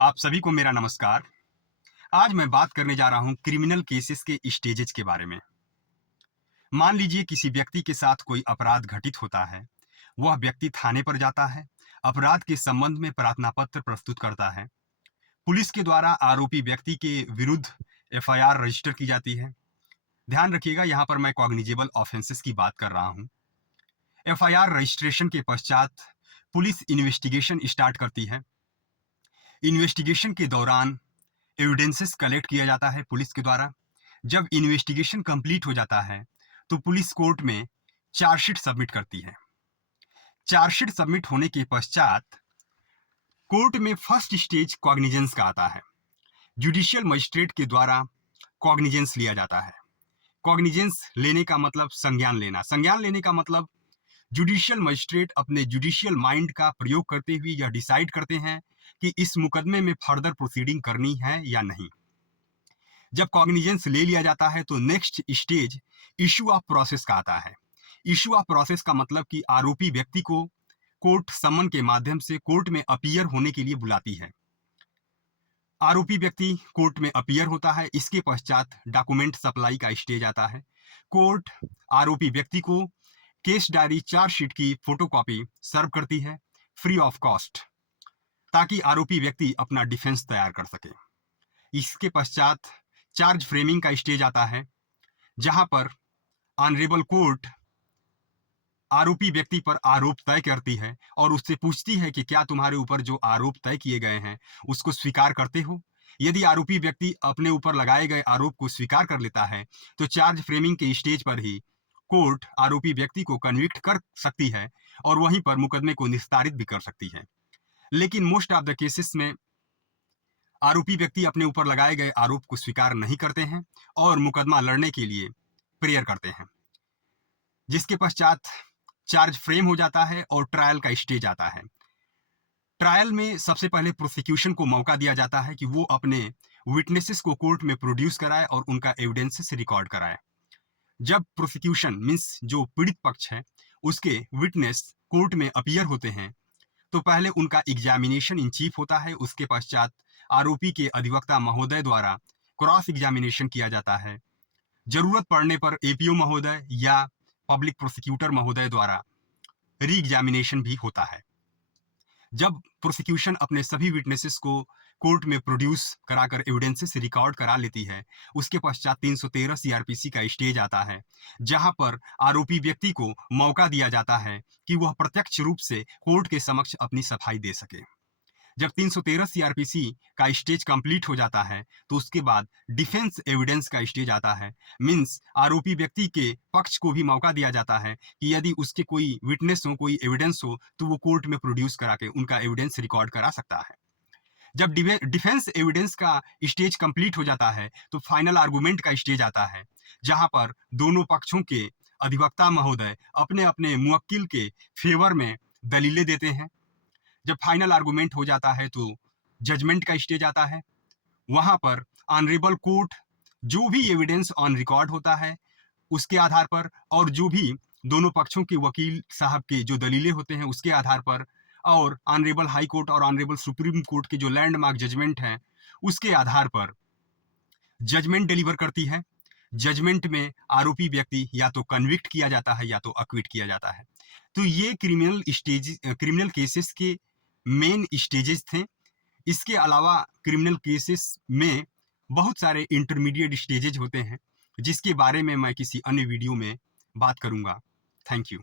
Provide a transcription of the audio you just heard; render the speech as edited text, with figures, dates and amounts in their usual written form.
आप सभी को मेरा नमस्कार। आज मैं बात करने जा रहा हूं क्रिमिनल केसेस के स्टेजेस के बारे में। मान लीजिए किसी व्यक्ति के साथ कोई अपराध घटित होता है। वह व्यक्ति थाने पर जाता है, अपराध के संबंध में प्रार्थना पत्र प्रस्तुत करता है। पुलिस के द्वारा आरोपी व्यक्ति के विरुद्ध एफआईआर रजिस्टर की जाती है। ध्यान रखिएगा, यहाँ पर मैं कॉग्निजेबल ऑफेंसेस की बात कर रहा हूँ। एफआईआर रजिस्ट्रेशन के पश्चात पुलिस इन्वेस्टिगेशन स्टार्ट करती है। इन्वेस्टिगेशन के दौरान एविडेंसेस कलेक्ट किया जाता है पुलिस के द्वारा। जब इन्वेस्टिगेशन कंप्लीट हो जाता है तो पुलिस कोर्ट में चार्जशीट सबमिट करती है। चार्जशीट सबमिट होने के पश्चात कोर्ट में फर्स्ट स्टेज कॉग्निजेंस का आता है। जुडिशियल मजिस्ट्रेट के द्वारा कॉग्निजेंस लिया जाता है। कॉग्निजेंस लेने का मतलब संज्ञान लेना। संज्ञान लेने का मतलब जुडिशियल मजिस्ट्रेट अपने जुडिशियल माइंड का प्रयोग करते हुए यह डिसाइड करते हैं कि इस मुकदमे में फर्दर प्रोसीडिंग करनी है या नहीं। जब कॉग्निजेंस ले लिया जाता है तो next stage issue of process का आता है। इशू ऑफ प्रोसेस का मतलब कि आरोपी व्यक्ति को कोर्ट समन के माध्यम से कोर्ट में अपीयर होने के लिए बुलाती है। आरोपी व्यक्ति कोर्ट में अपीयर होता है। इसके पश्चात डॉक्यूमेंट सप्लाई का स्टेज आता है। कोर्ट आरोपी व्यक्ति को केस डायरी चार्जशीट की फोटोकॉपी सर्व करती है फ्री ऑफ कॉस्ट, ताकि आरोपी व्यक्ति अपना डिफेंस तैयार कर सके। इसके पश्चात चार्ज फ्रेमिंग का स्टेज आता है, जहां पर ऑनरेबल कोर्ट आरोपी व्यक्ति पर आरोप तय करती है और उससे पूछती है कि क्या तुम्हारे ऊपर जो आरोप तय किए गए हैं उसको स्वीकार करते हो। यदि आरोपी व्यक्ति अपने ऊपर लगाए गए आरोप को स्वीकार कर लेता है तो चार्ज फ्रेमिंग के स्टेज पर ही कोर्ट आरोपी व्यक्ति को कन्विक्ट कर सकती है और वहीं पर मुकदमे को निस्तारित भी कर सकती है। लेकिन मोस्ट ऑफ द केसेस में आरोपी व्यक्ति अपने ऊपर लगाए गए आरोप को स्वीकार नहीं करते हैं और मुकदमा लड़ने के लिए प्रेयर करते हैं। जिसके पश्चात चार्ज फ्रेम हो जाता है और ट्रायल का स्टेज आता है। ट्रायल में सबसे पहले प्रोसिक्यूशन को मौका दिया जाता है कि वो अपने विटनेसेस को कोर्ट में प्रोड्यूस कराए और उनका एविडेंसेस रिकॉर्ड कराए। जब प्रोसिक्यूशन मीन्स जो पीड़ित पक्ष है उसके विटनेस कोर्ट में अपीयर होते हैं तो पहले उनका एग्जामिनेशन इन चीफ होता है। उसके पश्चात आरोपी के अधिवक्ता महोदय द्वारा क्रॉस एग्जामिनेशन किया जाता है। जरूरत पड़ने पर एपीओ महोदय या पब्लिक प्रोसिक्यूटर महोदय द्वारा री एग्जामिनेशन भी होता है। जब प्रोसिक्यूशन अपने सभी विटनेसेस को कोर्ट में प्रोड्यूस कराकर एविडेंसेस रिकॉर्ड करा लेती है, उसके पश्चात 313 सीआरपीसी का स्टेज आता है, जहां पर आरोपी व्यक्ति को मौका दिया जाता है कि वह प्रत्यक्ष रूप से कोर्ट के समक्ष अपनी सफाई दे सके। जब 313 सीआरपीसी का स्टेज कंप्लीट हो जाता है तो उसके बाद डिफेंस एविडेंस का स्टेज आता है। मींस आरोपी व्यक्ति के पक्ष को भी मौका दिया जाता है कि यदि उसके कोई विटनेस हो, कोई एविडेंस हो तो वो कोर्ट में प्रोड्यूस करा के उनका एविडेंस रिकॉर्ड करा सकता है। जब डिफेंस एविडेंस का स्टेज कंप्लीट हो जाता है तो फाइनल आर्गूमेंट का स्टेज आता है, जहां पर दोनों पक्षों के अधिवक्ता महोदय अपने अपने मुवक्किल के फेवर में दलीलें देते हैं। जब फाइनल आर्गूमेंट हो जाता है तो जजमेंट का स्टेज आता है। वहां पर ऑनरेबल कोर्ट जो भी एविडेंस ऑन रिकॉर्ड होता है उसके आधार पर और जो भी दोनों पक्षों के वकील साहब के जो दलीलें होते हैं उसके आधार पर और ऑनरेबल हाई कोर्ट और ऑनरेबल सुप्रीम कोर्ट के जो लैंडमार्क जजमेंट हैं उसके आधार पर जजमेंट डिलीवर करती है। जजमेंट में आरोपी व्यक्ति या तो कन्विक्ट किया जाता है या तो अक्विट किया जाता है। तो ये क्रिमिनल केसेस के मेन स्टेजेस थे। इसके अलावा क्रिमिनल केसेस में बहुत सारे इंटरमीडिएट स्टेजेज होते हैं, जिसके बारे में मैं किसी अन्य वीडियो में बात करूंगा। Thank you.